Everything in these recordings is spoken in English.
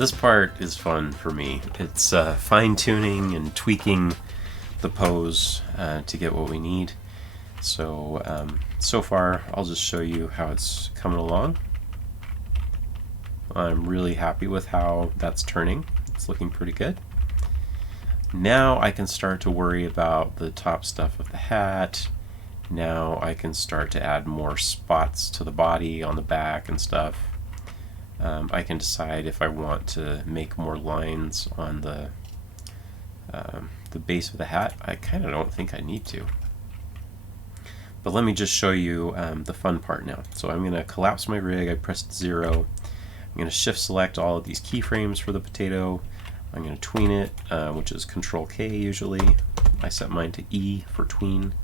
This part is fun for me. It's fine-tuning and tweaking the pose to get what we need. So, so far, I'll just show you how it's coming along. I'm really happy with how that's turning. It's looking pretty good. Now I can start to worry about the top stuff of the hat. Now I can start to add more spots to the body on the back and stuff. I can decide if I want to make more lines on the base of the hat. I kind of don't think I need to. But let me just show you the fun part now. So I'm going to collapse my rig. I pressed 0. I'm going to shift select all of these keyframes for the potato. I'm going to tween it, which is Control K usually. I set mine to E for tween.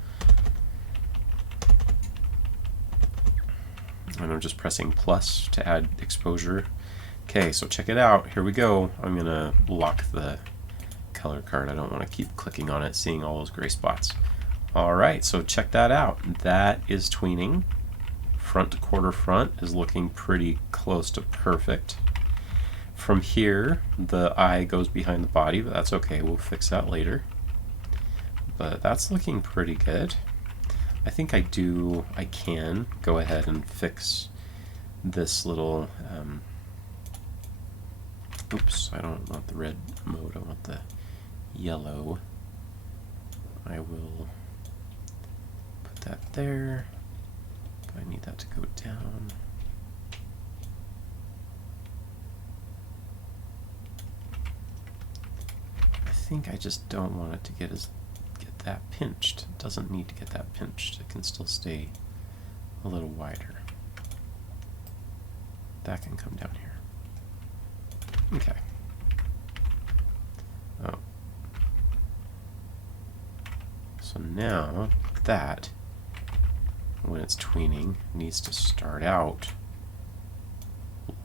And I'm just pressing plus to add exposure. Okay, so check it out. Here we go. I'm going to lock the color card. I don't want to keep clicking on it, seeing all those gray spots. Alright, so check that out. That is tweening. Front to quarter front is looking pretty close to perfect. From here, the eye goes behind the body, but that's okay. We'll fix that later. But that's looking pretty good. I think I can go ahead and fix this little, oops, I don't want the red mode, I want the yellow. I will put that there. I need that to go down. I think I just don't want it to get that pinched. It doesn't need to get that pinched. It can still stay a little wider. That can come down here. Okay. Oh. So now that, when it's tweening, needs to start out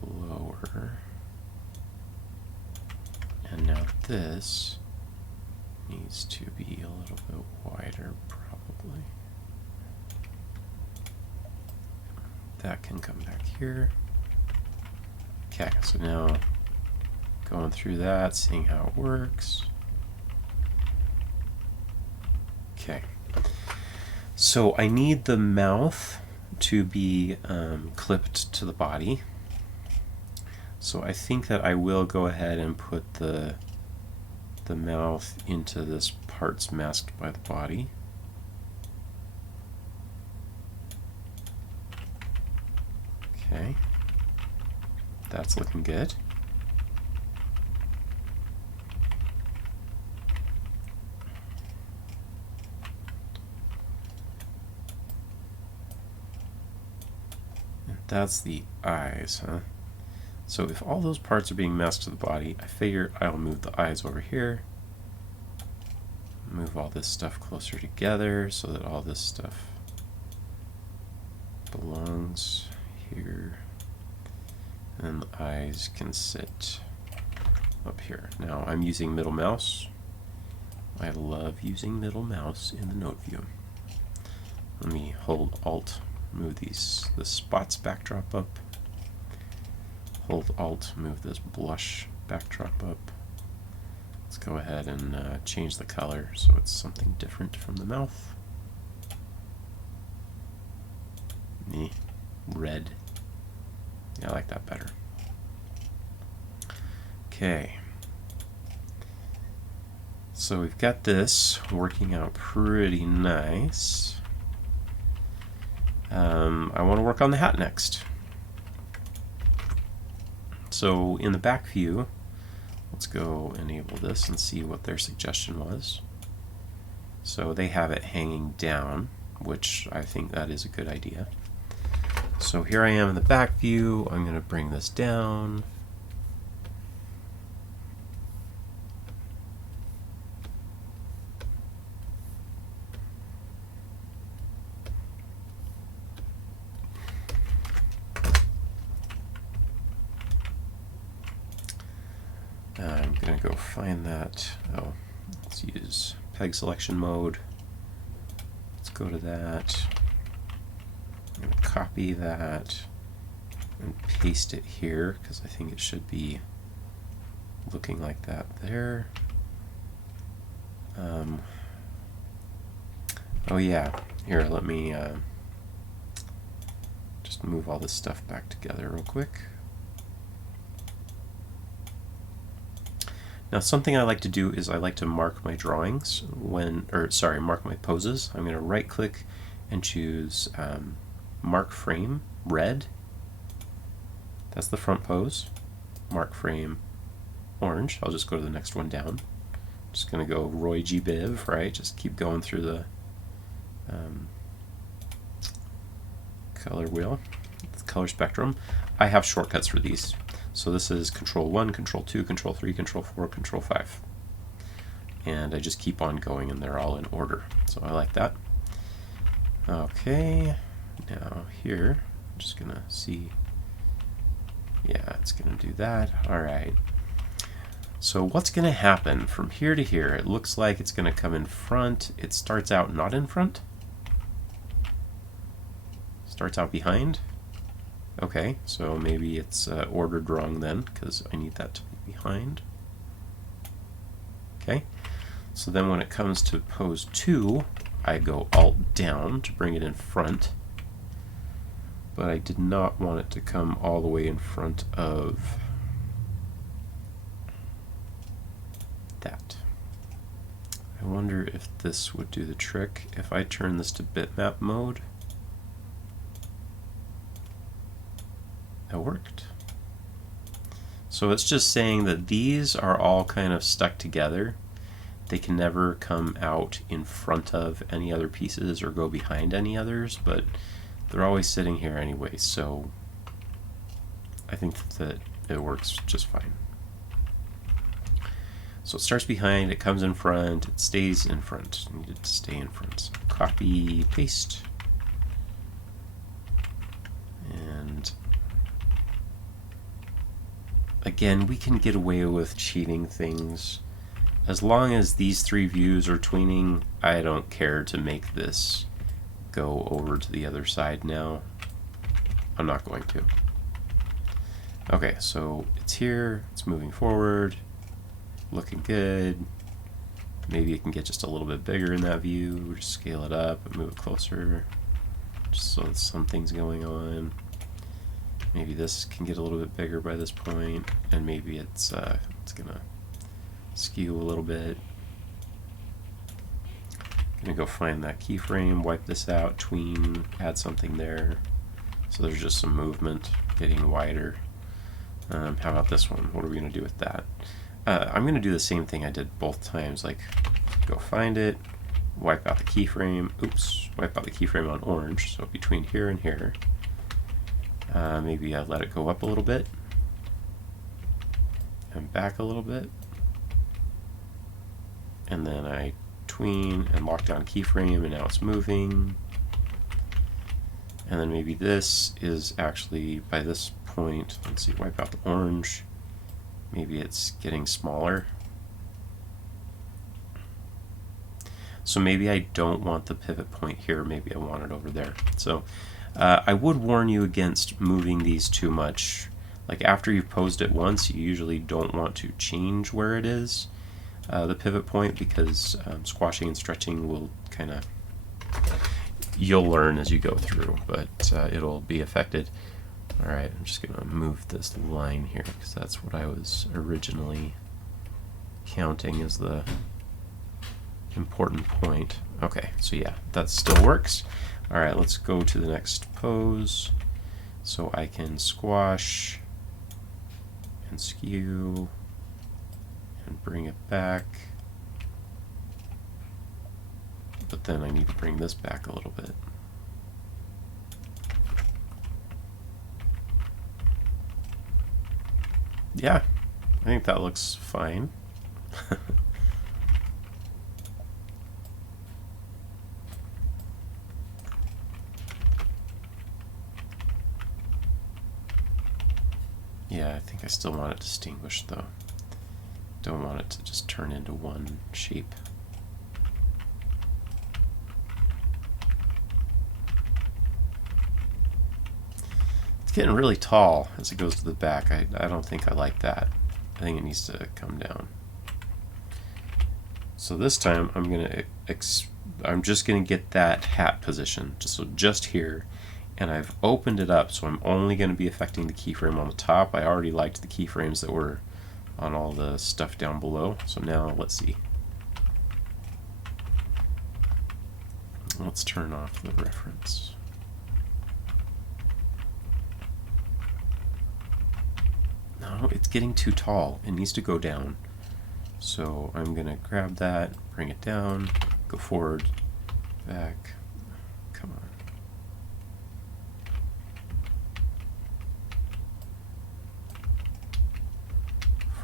lower. And now this needs to be a little bit wider, probably. That can come back here. Okay, so now going through that, seeing how it works. Okay, so I need the mouth to be clipped to the body. So I think that I will go ahead and put the mouth into this parts masked by the body. Okay, that's looking good. And that's the eyes, huh? So if all those parts are being masked to the body, I figure I'll move the eyes over here. Move all this stuff closer together so that all this stuff belongs here. And the eyes can sit up here. Now I'm using middle mouse. I love using middle mouse in the note view. Let me hold Alt, move the spots backdrop up. Hold Alt, move this blush backdrop up. Let's go ahead and change the color so it's something different from the mouth. Red. Yeah, I like that better. Okay. So we've got this working out pretty nice. I want to work on the hat next. So in the back view, let's go enable this and see what their suggestion was. So they have it hanging down, which I think that is a good idea. So here I am in the back view. I'm going to bring this down. I'm going to go find that. Oh, let's use peg selection mode. Let's go to that. I'm going to copy that and paste it here because I think it should be looking like that there. Oh yeah, here, let me just move all this stuff back together real quick. Now something I like to do is I like to mark my drawings mark my poses. I'm going to right click and choose mark frame red. That's the front pose. Mark frame orange. I'll just go to the next one down. Just going to go Roy G. Biv, right? Just keep going through the color wheel, the color spectrum. I have shortcuts for these. So this is Control 1, Control 2, Control 3, Control 4, Control 5. And I just keep on going and they're all in order. So I like that. Okay, now here, I'm just going to see. Yeah, it's going to do that. All right. So what's going to happen from here to here? It looks like it's going to come in front. It starts out not in front. Starts out behind. Okay, so maybe it's ordered wrong then, because I need that to be behind. Okay, so then when it comes to pose 2, I go Alt down to bring it in front. But I did not want it to come all the way in front of that. I wonder if this would do the trick if I turn this to bitmap mode. That worked. So it's just saying that these are all kind of stuck together. They can never come out in front of any other pieces or go behind any others, but they're always sitting here anyway, so I think that it works just fine. So it starts behind, it comes in front, it stays in front. It needed to stay in front. So copy, paste. And again, we can get away with cheating things. As long as these 3 views are tweening, I don't care to make this go over to the other side now. I'm not going to. Okay, so it's here, it's moving forward, looking good. Maybe it can get just a little bit bigger in that view, just scale it up and move it closer, just so something's going on. Maybe this can get a little bit bigger by this point, and maybe it's gonna skew a little bit. Gonna go find that keyframe, wipe this out, tween, add something there. So there's just some movement getting wider. How about this one? What are we gonna do with that? I'm gonna do the same thing I did both times, like go find it, wipe out the keyframe, oops, wipe out the keyframe on orange, so between here and here. Maybe I let it go up a little bit and back a little bit, and then I tween and lock down keyframe, and now it's moving. And then maybe this is actually, by this point, let's see, wipe out the orange, maybe it's getting smaller. So maybe I don't want the pivot point here, maybe I want it over there. So I would warn you against moving these too much. Like after you've posed it once, you usually don't want to change where it is, the pivot point, because squashing and stretching will kind of, you'll learn as you go through, but it'll be affected. Alright, I'm just going to move this line here, because that's what I was originally counting as the important point. Okay, so yeah, that still works. Alright, let's go to the next pose. So I can squash and skew and bring it back. But then I need to bring this back a little bit. Yeah, I think that looks fine. Yeah, I think I still want it distinguished though. Don't want it to just turn into one shape. It's getting really tall as it goes to the back. I don't think I like that. I think it needs to come down. So this time I'm just gonna get that hat position, just here, and I've opened it up, so I'm only gonna be affecting the keyframe on the top. I already liked the keyframes that were on all the stuff down below. So now let's see. Let's turn off the reference. No, it's getting too tall. It needs to go down. So I'm gonna grab that, bring it down, go forward, back, come on.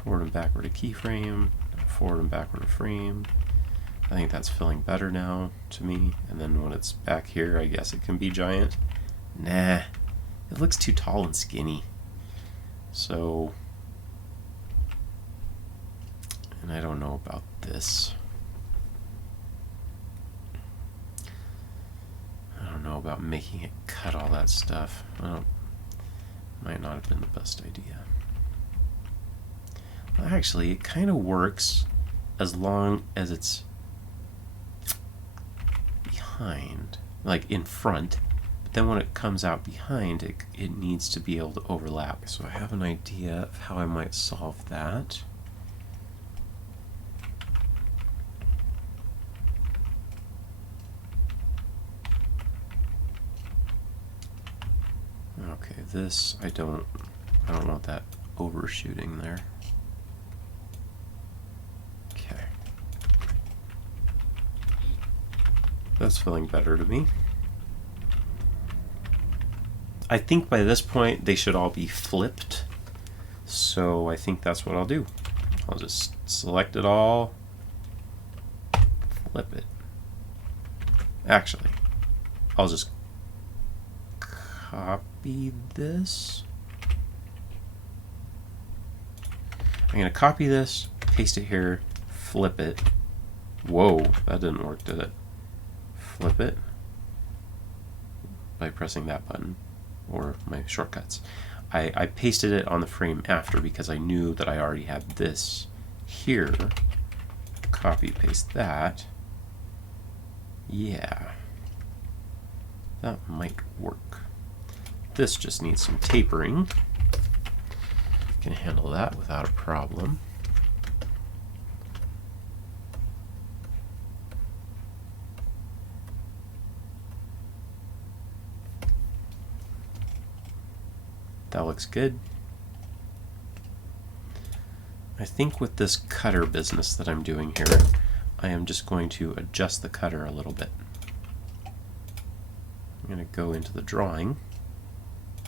Forward and backward a keyframe, forward and backward a frame. I think that's feeling better now to me. And then when it's back here, I guess it can be giant. Nah, it looks too tall and skinny. So, and I don't know about this. I don't know about making it cut all that stuff. Well, might not have been the best idea. Well, actually, it kind of works as long as it's behind, like in front. But then when it comes out behind, it needs to be able to overlap. So I have an idea of how I might solve that. Okay, this I don't want that overshooting there. Okay. That's feeling better to me. I think by this point they should all be flipped. So I think that's what I'll do. I'll just select it all, flip it. Actually, I'll just copy this. I'm going to copy this, paste it here, flip it. Whoa, that didn't work, did it? Flip it by pressing that button, or my shortcuts. I pasted it on the frame after because I knew that I already had this here. Copy, paste that. Yeah, that might work. This just needs some tapering. Can handle that without a problem. That looks good. I think with this cutter business that I'm doing here, I am just going to adjust the cutter a little bit. I'm going to go into the drawing,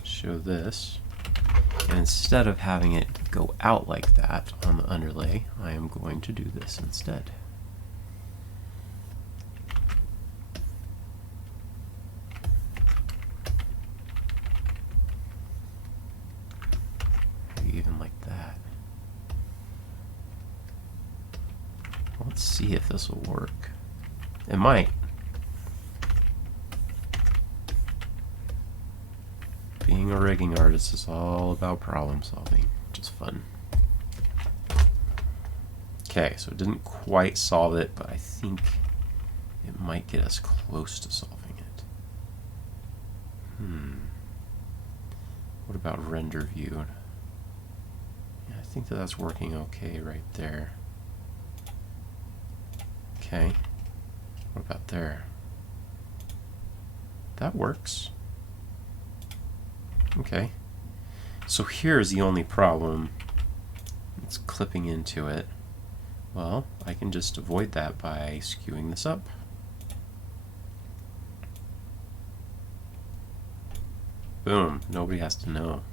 show this, and instead of having it go out like that on the underlay, I am going to do this instead. Even like that. Let's see if this will work. It might. Being a rigging artist is all about problem solving, which is fun. Okay, so it didn't quite solve it, but I think it might get us close to solving it. What about render view? Yeah, I think that's working okay right there. Okay, what about there? That works. Okay, so here's the only problem. It's clipping into it. Well, I can just avoid that by skewing this up. Boom, nobody has to know.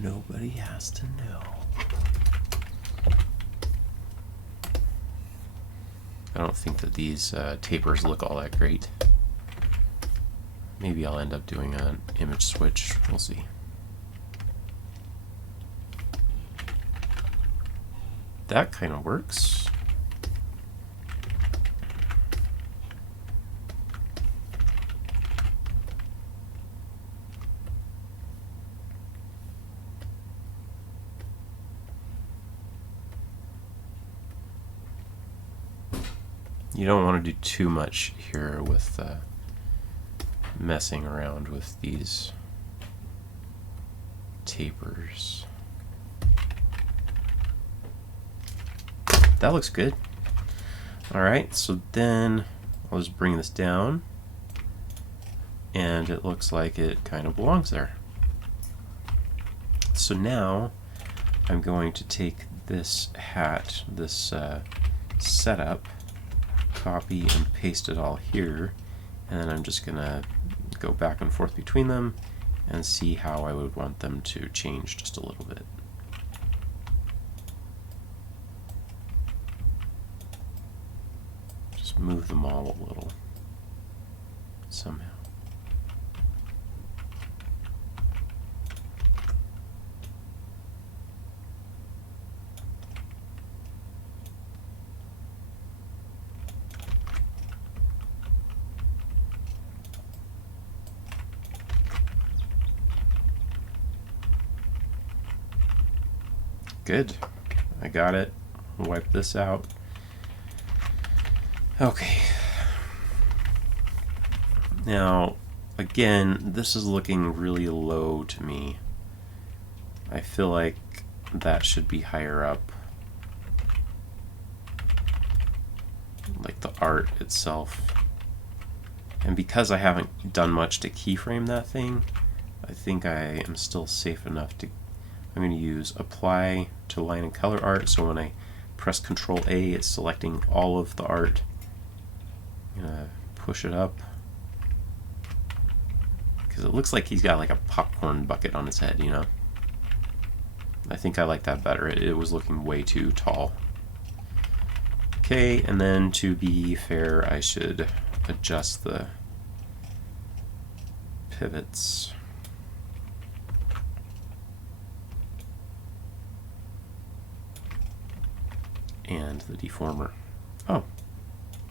Nobody has to know. I don't think that these tapers look all that great. Maybe I'll end up doing an image switch. We'll see. That kind of works. You don't want to do too much here with messing around with these tapers. That looks good. Alright, so then I'll just bring this down, and it looks like it kind of belongs there. So now I'm going to take this hat, this setup, copy and paste it all here, and then I'm just going to go back and forth between them and see how I would want them to change just a little bit. Just move them all a little somehow. Good. I got it. Wipe this out. Okay. Now, again, this is looking really low to me. I feel like that should be higher up. Like the art itself. And because I haven't done much to keyframe that thing, I think I am still safe enough to... I'm going to use apply to line and color art, so when I press Control A, it's selecting all of the art. I'm going to push it up, because it looks like he's got like a popcorn bucket on his head, you know? I think I like that better. It was looking way too tall. Okay, and then to be fair, I should adjust the pivots. And the deformer. Oh,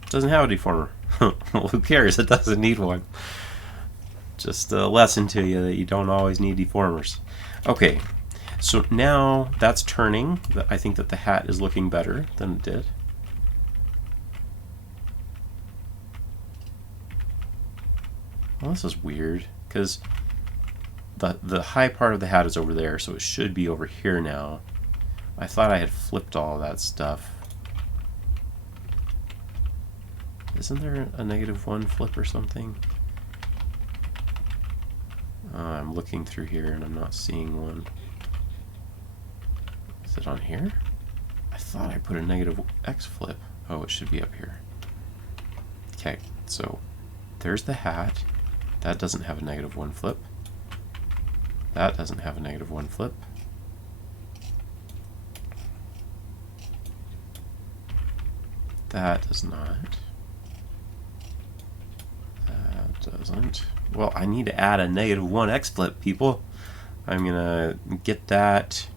it doesn't have a deformer. Well, who cares? It doesn't need one. Just a lesson to you that you don't always need deformers. Okay, so now that's turning. I think that the hat is looking better than it did. Well, this is weird, because the high part of the hat is over there, so it should be over here now. I thought I had flipped all of that stuff. Isn't there a -1 flip or something? I'm looking through here and I'm not seeing one. Is it on here? I thought I put a -X flip. Oh, it should be up here. Okay, so there's the hat. That doesn't have a -1 flip. That doesn't have a -1 flip. That does not. That doesn't. Well, I need to add a -1 X flip, people. I'm gonna get that.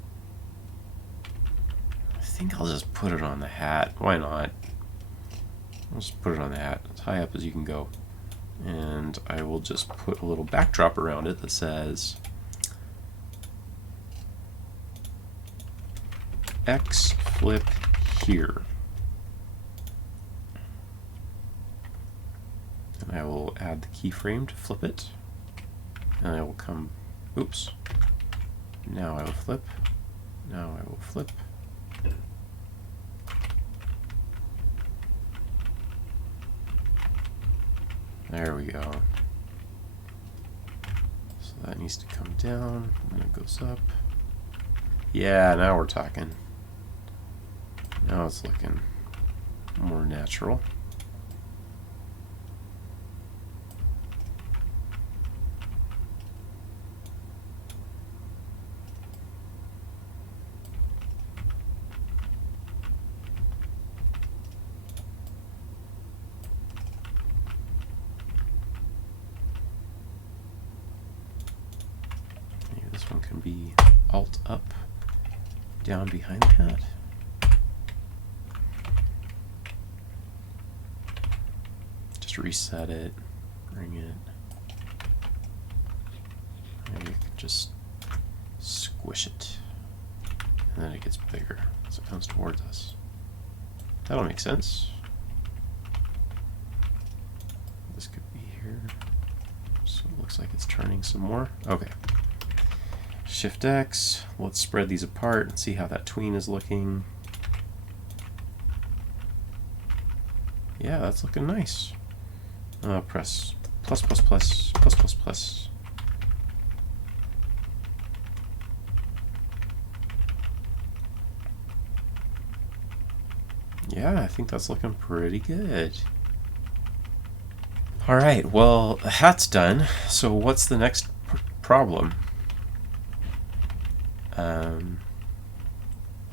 I think I'll just put it on the hat. Why not? I'll just put it on the hat as high up as you can go. And I will just put a little backdrop around it that says X flip here. And I will add the keyframe to flip it. And I will come, oops. Now I will flip. Now I will flip. There we go. So that needs to come down, and it goes up. Yeah, now we're talking. Now it's looking more natural. This one can be alt up, down behind the hat. Just reset it, bring it. Maybe you could just squish it, and then it gets bigger as it comes towards us. That'll make sense. here. So it looks like it's turning some more. Okay. Shift X. Let's spread these apart and see how that tween is looking. Yeah, that's looking nice. Press plus plus plus plus plus plus. Yeah, I think that's looking pretty good. All right, well, the hat's done. So what's the next problem?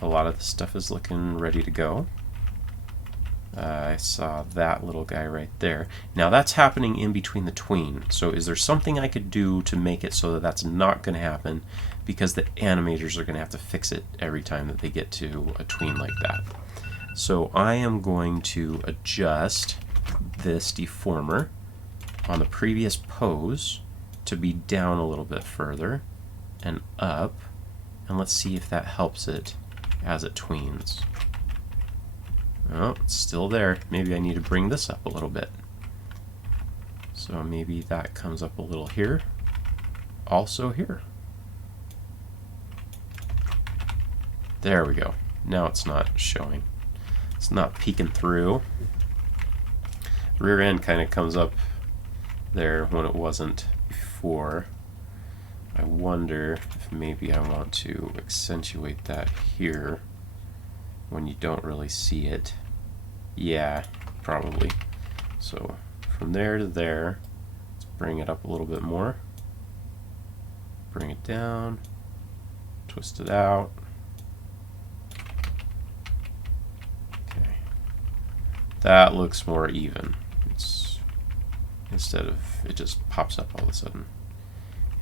A lot of the stuff is looking ready to go. I saw that little guy right there. Now that's happening in between the tween. So is there something I could do to make it so that that's not going to happen? Because the animators are going to have to fix it every time that they get to a tween like that. So I am going to adjust this deformer on the previous pose to be down a little bit further and up. And let's see if that helps it as it tweens. Oh, it's still there. Maybe I need to bring this up a little bit. So maybe that comes up a little here. Also here. There we go. Now it's not showing. It's not peeking through. Rear end kind of comes up there when it wasn't before. I wonder if maybe I want to accentuate that here when you don't really see it. Yeah, probably. So from there to there, let's bring it up a little bit more. Bring it down, twist it out. Okay. That looks more even. It's instead of it just pops up all of a sudden.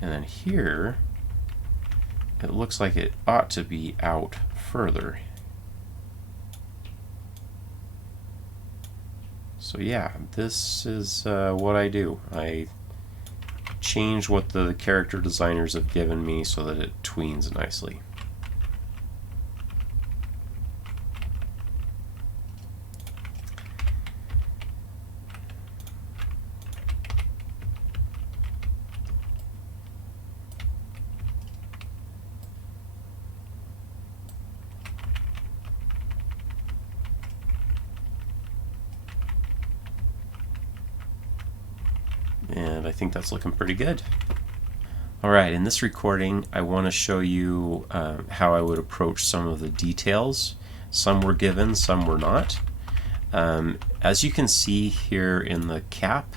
And then here, it looks like it ought to be out further. So yeah, this is what I do. I change what the character designers have given me so that it tweens nicely. And I think that's looking pretty good. Alright, in this recording I want to show you how I would approach some of the details. Some were given, some were not. As you can see here in the cap,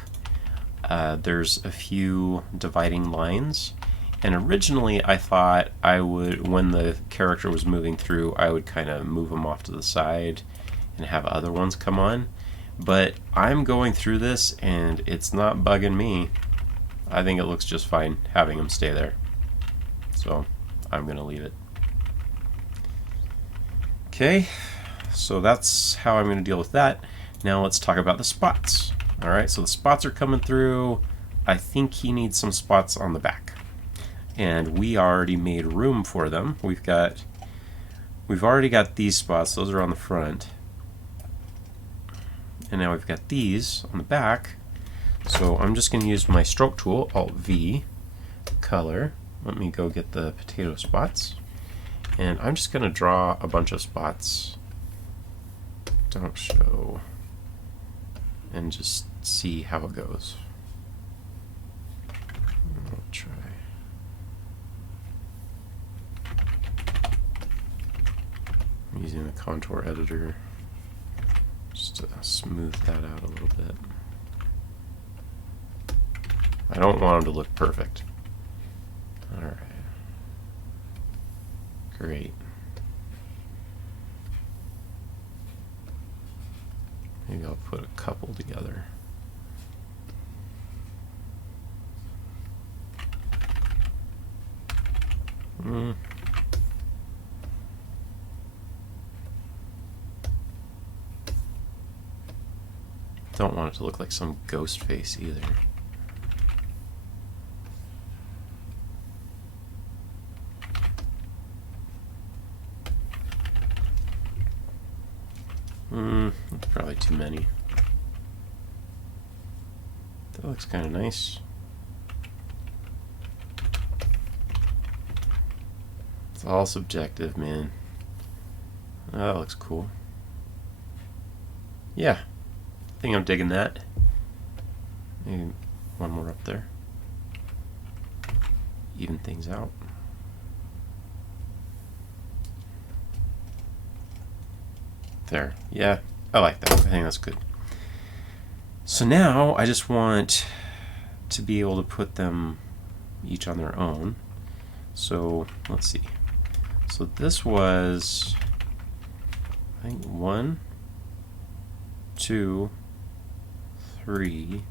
there's a few dividing lines. And originally I thought I would, when the character was moving through, I would kind of move them off to the side and have other ones come on. But I'm going through this and it's not bugging me. I think it looks just fine having them stay there. So I'm going to leave it. Okay, so that's how I'm going to deal with that. Now let's talk about the spots. Alright, so the spots are coming through. I think he needs some spots on the back. And we already made room for them. We've already got these spots. Those are on the front. And now we've got these on the back. So I'm just going to use my stroke tool, Alt-V, color. Let me go get the potato spots. And I'm just going to draw a bunch of spots. Don't show. And just see how it goes. I'll try. I'm using the contour editor just to smooth that out a little bit. I don't want them to look perfect. Alright. Great. Maybe I'll put a couple together. Don't want it to look like some ghost face either. That's probably too many. That looks kind of nice. It's all subjective, man. Oh, that looks cool. Yeah, I think I'm digging that. Maybe one more up there. Even things out. There. Yeah, I like that. I think that's good. So now I just want to be able to put them each on their own. So let's see. So this was, I think, 1, 2, 3.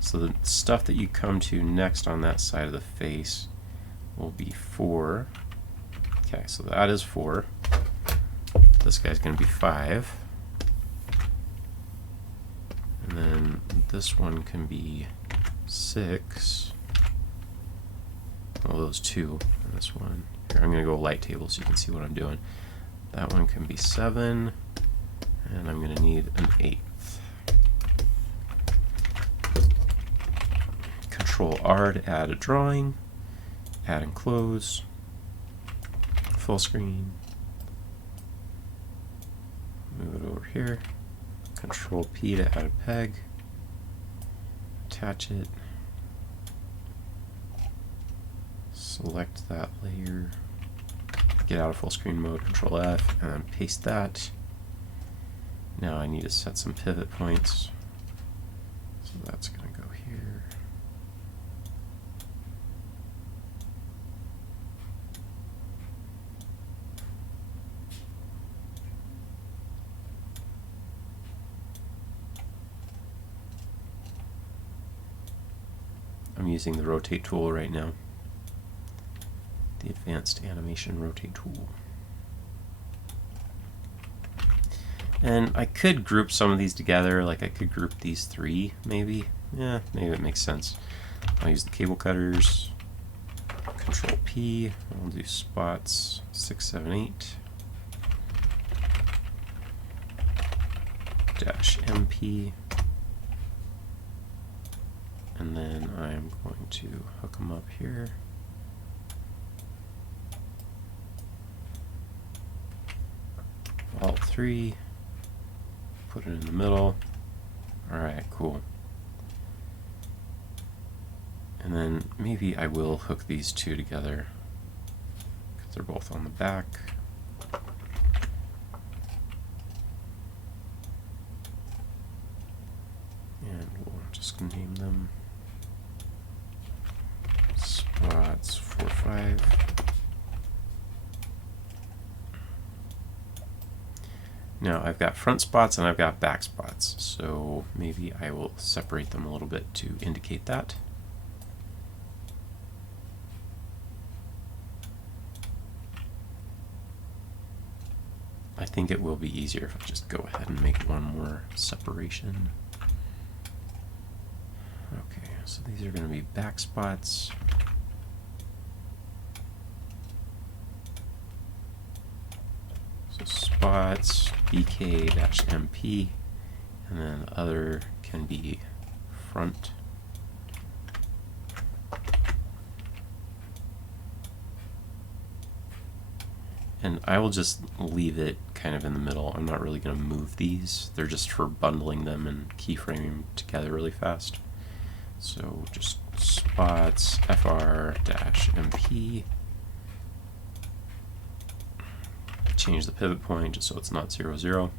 So the stuff that you come to next on that side of the face will be 4. Okay, so that is 4. This guy's going to be 5. And then this one can be 6. Well, those 2. And this one. Here, I'm going to go light table so you can see what I'm doing. That one can be 7. And I'm going to need an 8th. Control R to add a drawing. Add and close. Full screen. Move it over here. Control P to add a peg. Attach it. Select that layer. Get out of full screen mode. Control F and then paste that. Now I need to set some pivot points. So that's going to go here. I'm using the rotate tool right now. The advanced animation rotate tool. And I could group some of these together, like I could group these 3 maybe. Yeah, maybe it makes sense. I'll use the cable cutters. Control P. I'll do spots 6, 7, 8. Dash MP. And then I'm going to hook them up here. Alt 3. Put it in the middle. Alright, cool. And then maybe I will hook these 2 together because they're both on the back. And we'll just name them spots 4, 5. Now I've got front spots and I've got back spots, so maybe I will separate them a little bit to indicate that. I think it will be easier if I just go ahead and make one more separation. Okay, so these are going to be back spots. So spots BK-MP, and then the other can be front. And I will just leave it kind of in the middle. I'm not really going to move these. They're just for bundling them and keyframing together really fast. So just spots FR-MP. Change the pivot point just so it's not 0, 0.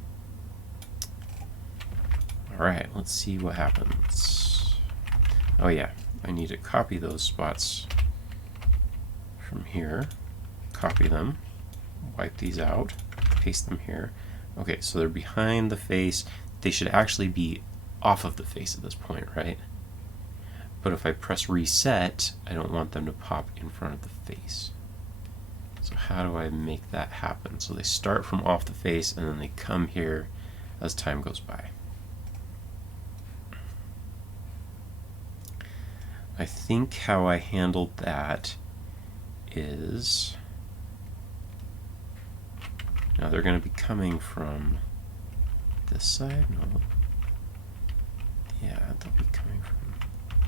Alright, let's see what happens. Oh yeah, I need to copy those spots from here. Copy them. Wipe these out. Paste them here. Okay, so they're behind the face. They should actually be off of the face at this point, right? But if I press reset, I don't want them to pop in front of the face. So how do I make that happen? So they start from off the face and then they come here as time goes by. I think how I handled that is, now they're going to be coming from this side? No. Yeah, they'll be coming from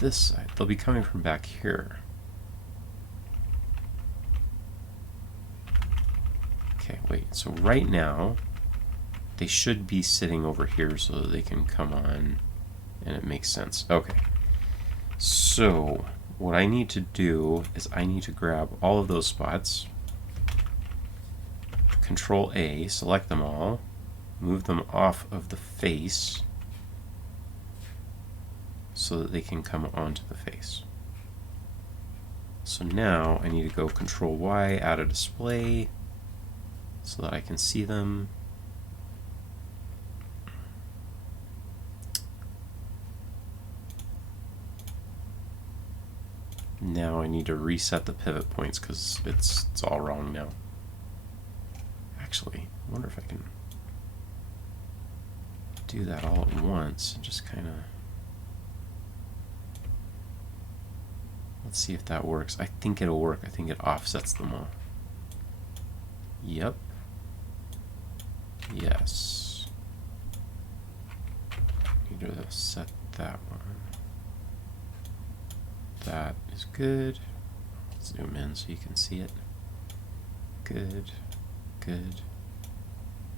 this side. They'll be coming from back here. Okay, wait. So right now, they should be sitting over here so that they can come on, and it makes sense. Okay. So what I need to do is I need to grab all of those spots, Control A, select them all, move them off of the face so that they can come onto the face. So now I need to go Control Y, add a display so that I can see them. Now I need to reset the pivot points because it's all wrong now. Actually, I wonder if I can do that all at once and just kind of... Let's see if that works. I think it'll work. I think it offsets them all. Yep. Yes. Need to set that one. That is good. Zoom in so you can see it. Good, good,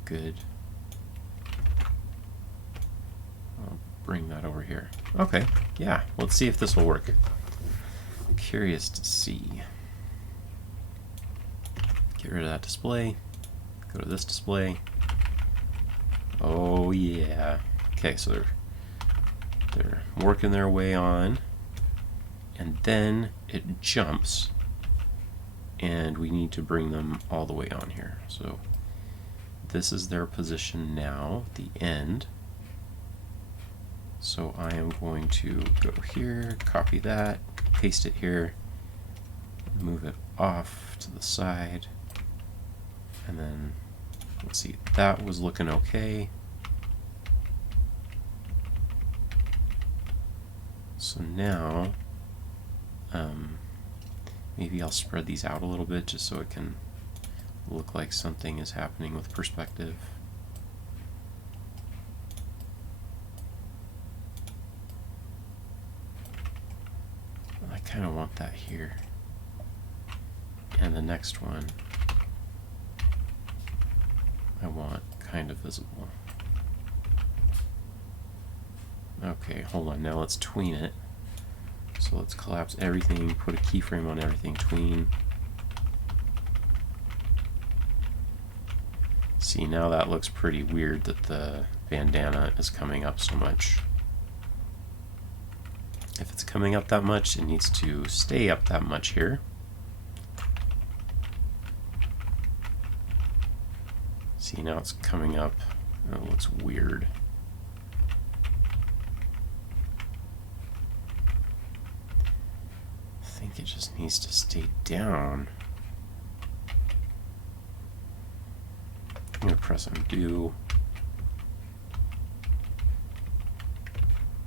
good. I'll bring that over here. Okay, yeah, let's see if this will work. Curious to see. Get rid of that display. Go to this display. Oh yeah. Okay, so they're working their way on. And then it jumps, and we need to bring them all the way on here. So this is their position now, the end. So I am going to go here, copy that, paste it here, move it off to the side, and then let's see, that was looking okay. So now maybe I'll spread these out a little bit just so it can look like something is happening with perspective. I kind of want that here. And the next one I want kind of visible. Okay, hold on, now let's tween it. So let's collapse everything, put a keyframe on everything, tween. See, now that looks pretty weird that the bandana is coming up so much. If it's coming up that much, it needs to stay up that much here. See, now it's coming up, and it looks weird. I think it just needs to stay down. I'm going to press undo.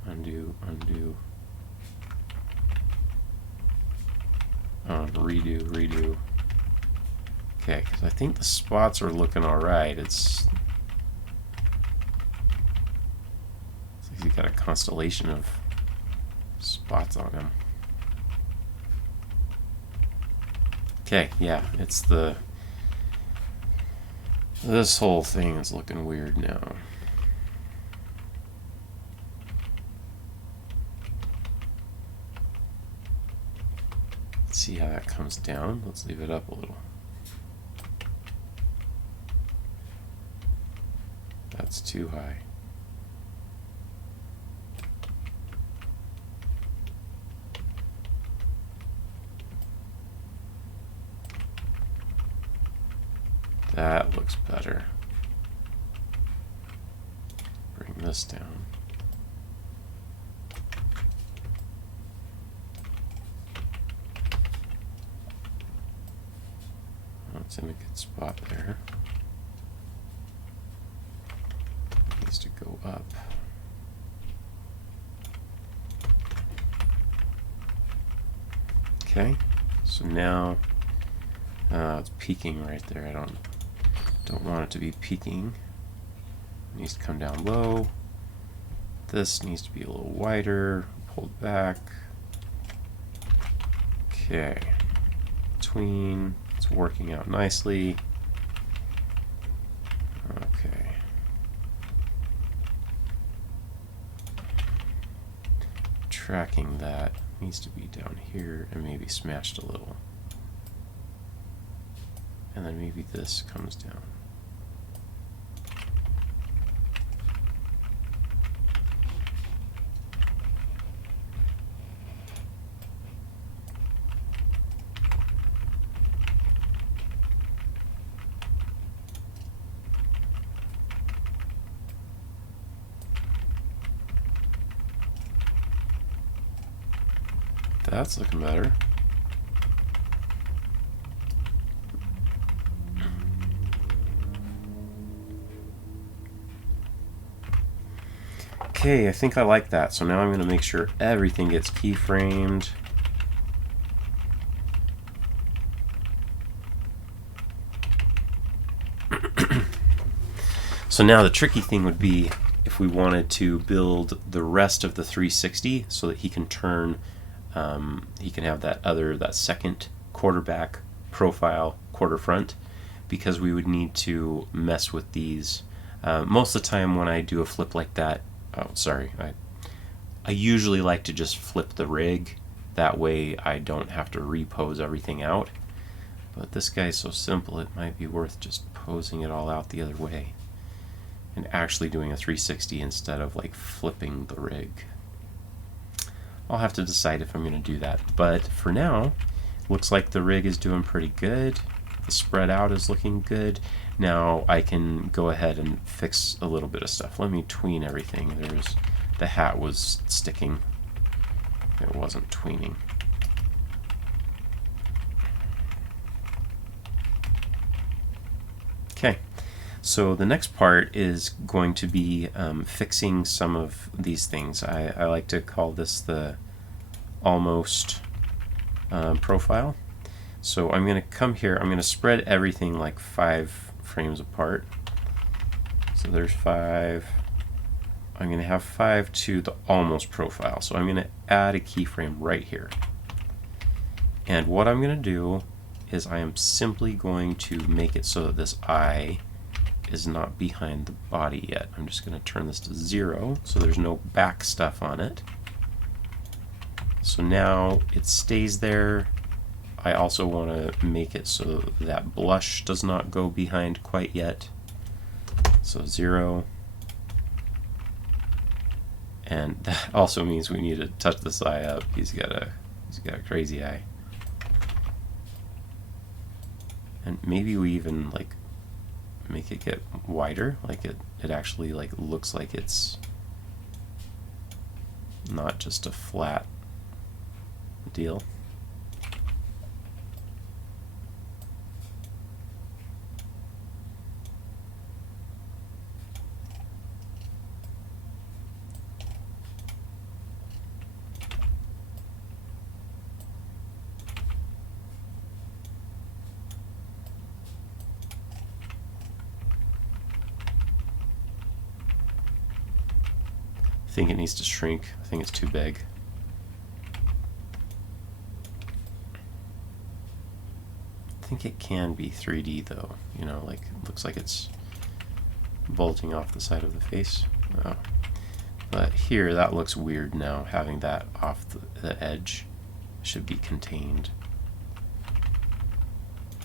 Undo, undo. Redo, redo. Okay, because I think the spots are looking alright. It's like you've got a constellation of spots on him. Okay, yeah, it's this whole thing is looking weird now. Let's see how that comes down. Let's leave it up a little. That's too high. That looks better. Bring this down. Oh, it's in a good spot there. It needs to go up. Okay, so now it's peaking right there. I don't want it to be peaking. It needs to come down low. This needs to be a little wider, pulled back. Okay, tween, it's working out nicely. Okay. Tracking that needs to be down here and maybe smashed a little. And then maybe this comes down. That's looking better. Okay, I think I like that. So now I'm going to make sure everything gets keyframed. So now the tricky thing would be if we wanted to build the rest of the 360 so that he can turn, he can have that second quarterback profile quarter front, because we would need to mess with these. Most of the time when I do a flip like that, I usually like to just flip the rig. That way I don't have to repose everything out. But this guy's so simple, it might be worth just posing it all out the other way and actually doing a 360 instead of like flipping the rig. I'll have to decide if I'm going to do that. But for now, looks like the rig is doing pretty good. The spread out is looking good. Now I can go ahead and fix a little bit of stuff. Let me tween everything. The hat was sticking. It wasn't tweening. Okay, so the next part is going to be fixing some of these things. I like to call this the almost profile. So I'm going to come here, I'm going to spread everything like 5 frames apart. So there's 5. I'm going to have 5 to the almost profile. So I'm going to add a keyframe right here. And what I'm going to do is I am simply going to make it so that this eye is not behind the body yet. I'm just going to turn this to 0 so there's no back stuff on it. So now it stays there. I also want to make it so that blush does not go behind quite yet. So 0. And that also means we need to touch this eye up. He's got a crazy eye. And maybe we even like make it get wider, like it actually like looks like it's not just a flat deal. I think it needs to shrink. I think it's too big. I think it can be 3D though. You know, like it looks like it's bolting off the side of the face. Oh. But here, that looks weird now, having that off the edge. Should be contained.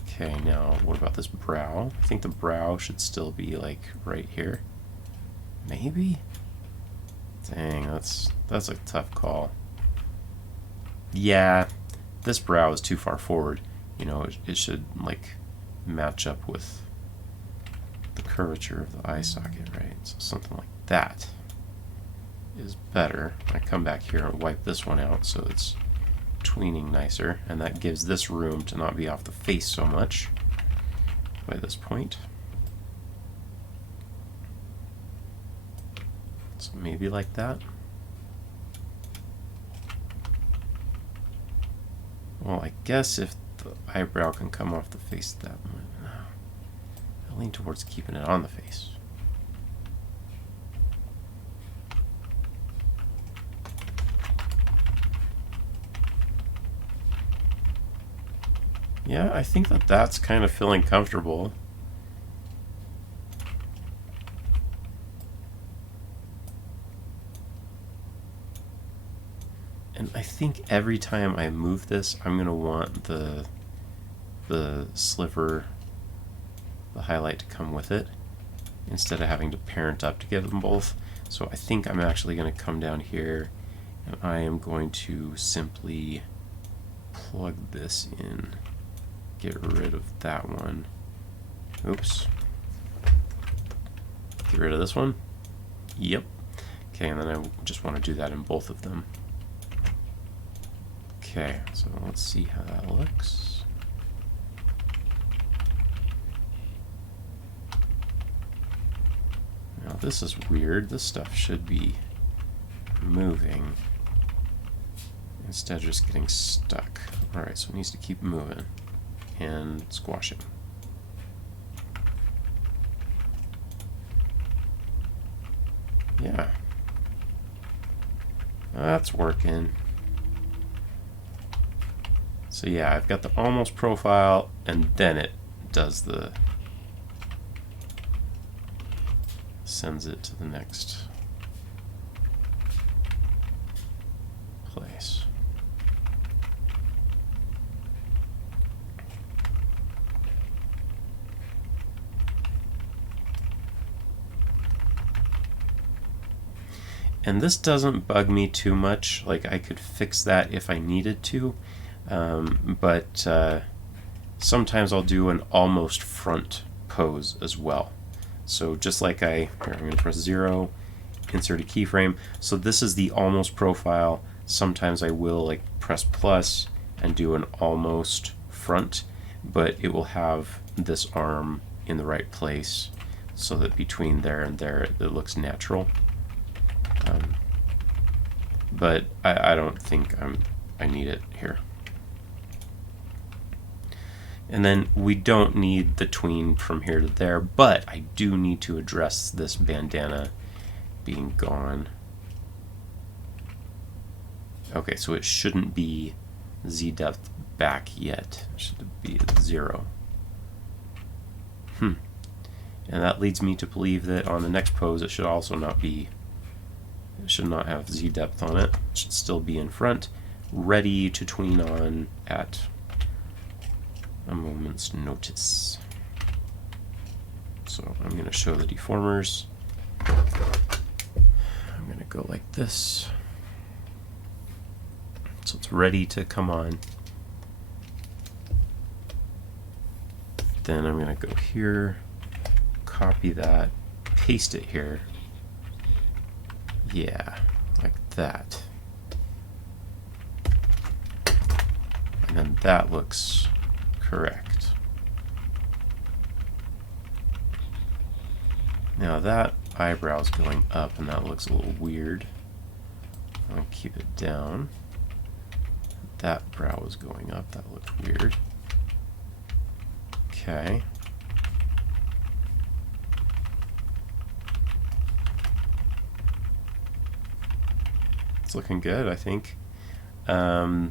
Okay, now what about this brow? I think the brow should still be like right here. Maybe? Dang, that's a tough call. Yeah, this brow is too far forward. You know, it should like match up with the curvature of the eye socket, right? So something like that is better. I come back here and wipe this one out so it's tweening nicer, and that gives this room to not be off the face so much by this point. So maybe like that. Well, I guess if the eyebrow can come off the face that way, I lean towards keeping it on the face. Yeah, I think that that's kind of feeling comfortable. And I think every time I move this, I'm going to want the sliver, the highlight, to come with it instead of having to parent up to get them both. So I think I'm actually going to come down here and I am going to simply plug this in, get rid of that one. Oops. Get rid of this one. Yep. Okay, and then I just want to do that in both of them. Okay, so let's see how that looks. Now this is weird. This stuff should be moving instead of just getting stuck. Alright, so it needs to keep moving and squashing. Yeah. That's working. So yeah, I've got the almost profile, and then it does the... sends it to the next place. And this doesn't bug me too much. Like, I could fix that if I needed to. But sometimes I'll do an almost front pose as well. So just like here I'm going to press 0, insert a keyframe. So this is the almost profile. Sometimes I will like press plus and do an almost front, but it will have this arm in the right place so that between there and there it looks natural. But I don't think I need it here. And then we don't need the tween from here to there, but I do need to address this bandana being gone. Okay, so it shouldn't be Z depth back yet. It should be 0. And that leads me to believe that on the next pose it should also not be, it should not have Z depth on it. It should still be in front, ready to tween on at a moment's notice. So I'm going to show the deformers. I'm going to go like this. So it's ready to come on. Then I'm going to go here, copy that, paste it here. Yeah, like that. And then that looks correct. Now that eyebrow's going up and that looks a little weird. I'm going to keep it down. That brow was going up, that looked weird. Okay. It's looking good, I think. I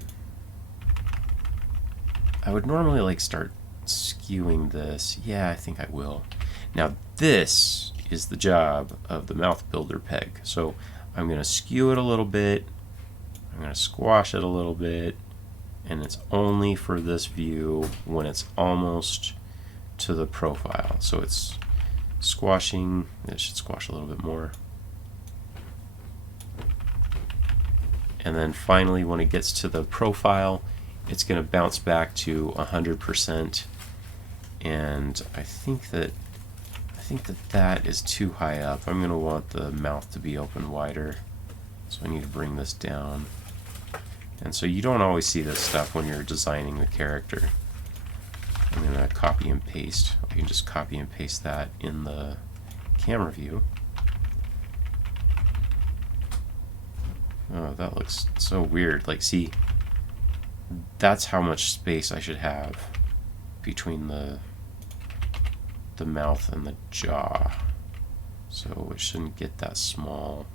would normally like start skewing this. Yeah, I think I will. Now this is the job of the mouth builder peg. So I'm going to skew it a little bit. I'm going to squash it a little bit. And it's only for this view when it's almost to the profile. So it's squashing. It should squash a little bit more. And then finally, when it gets to the profile, it's going to bounce back to 100%. And I think that that is too high up. I'm going to want the mouth to be open wider. So I need to bring this down. And so you don't always see this stuff when you're designing the character. I'm going to copy and paste. I can just copy and paste that in the camera view. Oh, that looks so weird. Like, see, that's how much space I should have between the mouth and the jaw. So it shouldn't get that small.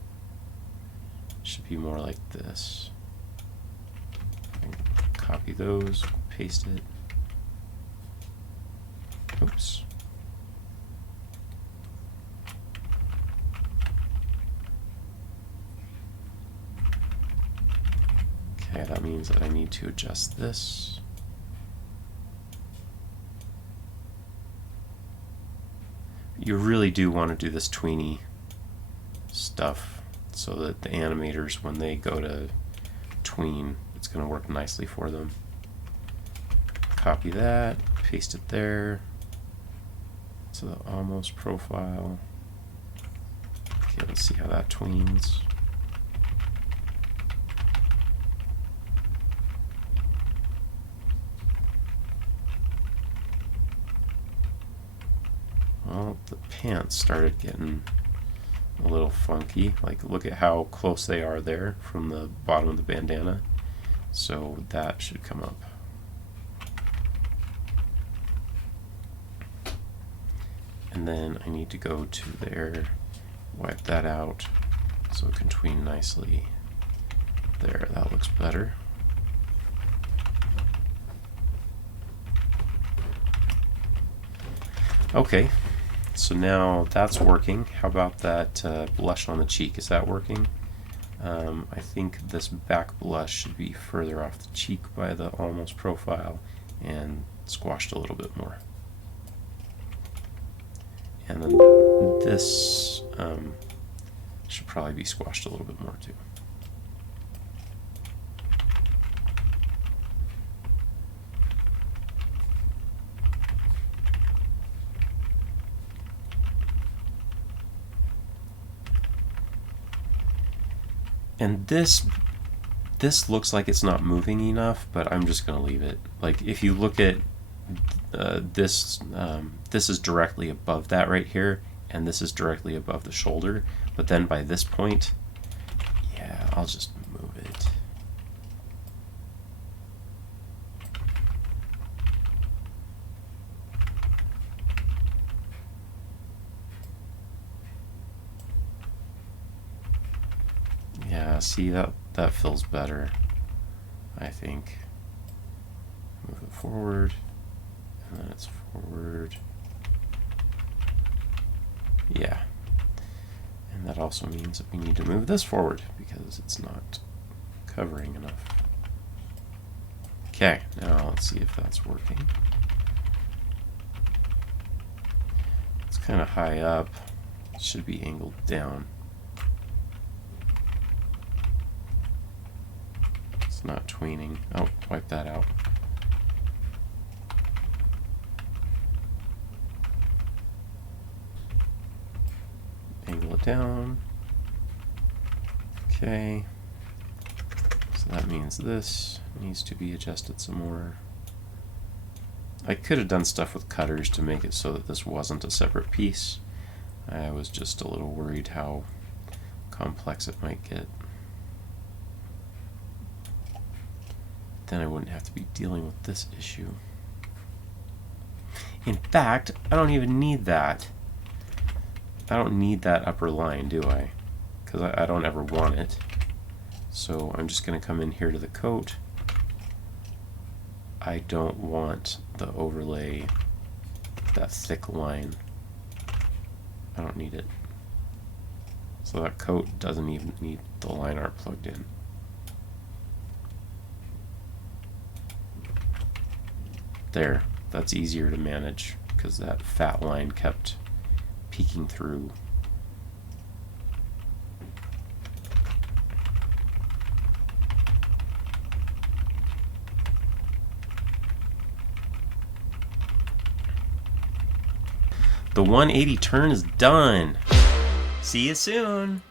It should be more like this. Copy those, paste it. Oops. Okay, that means that I need to adjust this. You really do want to do this tweeny stuff so that the animators, when they go to tween, it's going to work nicely for them. Copy that, paste it there. So the almost profile. Okay, let's see how that tweens. Well, the pants started getting a little funky. Like, look at how close they are there from the bottom of the bandana. So that should come up. And then I need to go to there, wipe that out so it can tween nicely. There, that looks better. Okay, so now that's working. How about that blush on the cheek? Is that working? I think this back blush should be further off the cheek by the almost profile and squashed a little bit more. And then this should probably be squashed a little bit more too. And this looks like it's not moving enough, but I'm just going to leave it. Like, if you look at this is directly above that right here, and this is directly above the shoulder, but then by this point, yeah, I'll just move it. Yeah, see, that feels better, I think. Move it forward, and then it's forward. Yeah. And that also means that we need to move this forward because it's not covering enough. Okay, now let's see if that's working. It's kind of high up. It should be angled down. It's not tweening. Oh, wipe that out. Angle it down. Okay. So that means this needs to be adjusted some more. I could have done stuff with cutters to make it so that this wasn't a separate piece. I was just a little worried how complex it might get. Then I wouldn't have to be dealing with this issue. In fact, I don't even need that. I don't need that upper line, do I? Because I don't ever want it. So I'm just going to come in here to the coat. I don't want the overlay, that thick line. I don't need it. So that coat doesn't even need the line art plugged in. There, that's easier to manage because that fat line kept peeking through. The 180 turn is done. See you soon.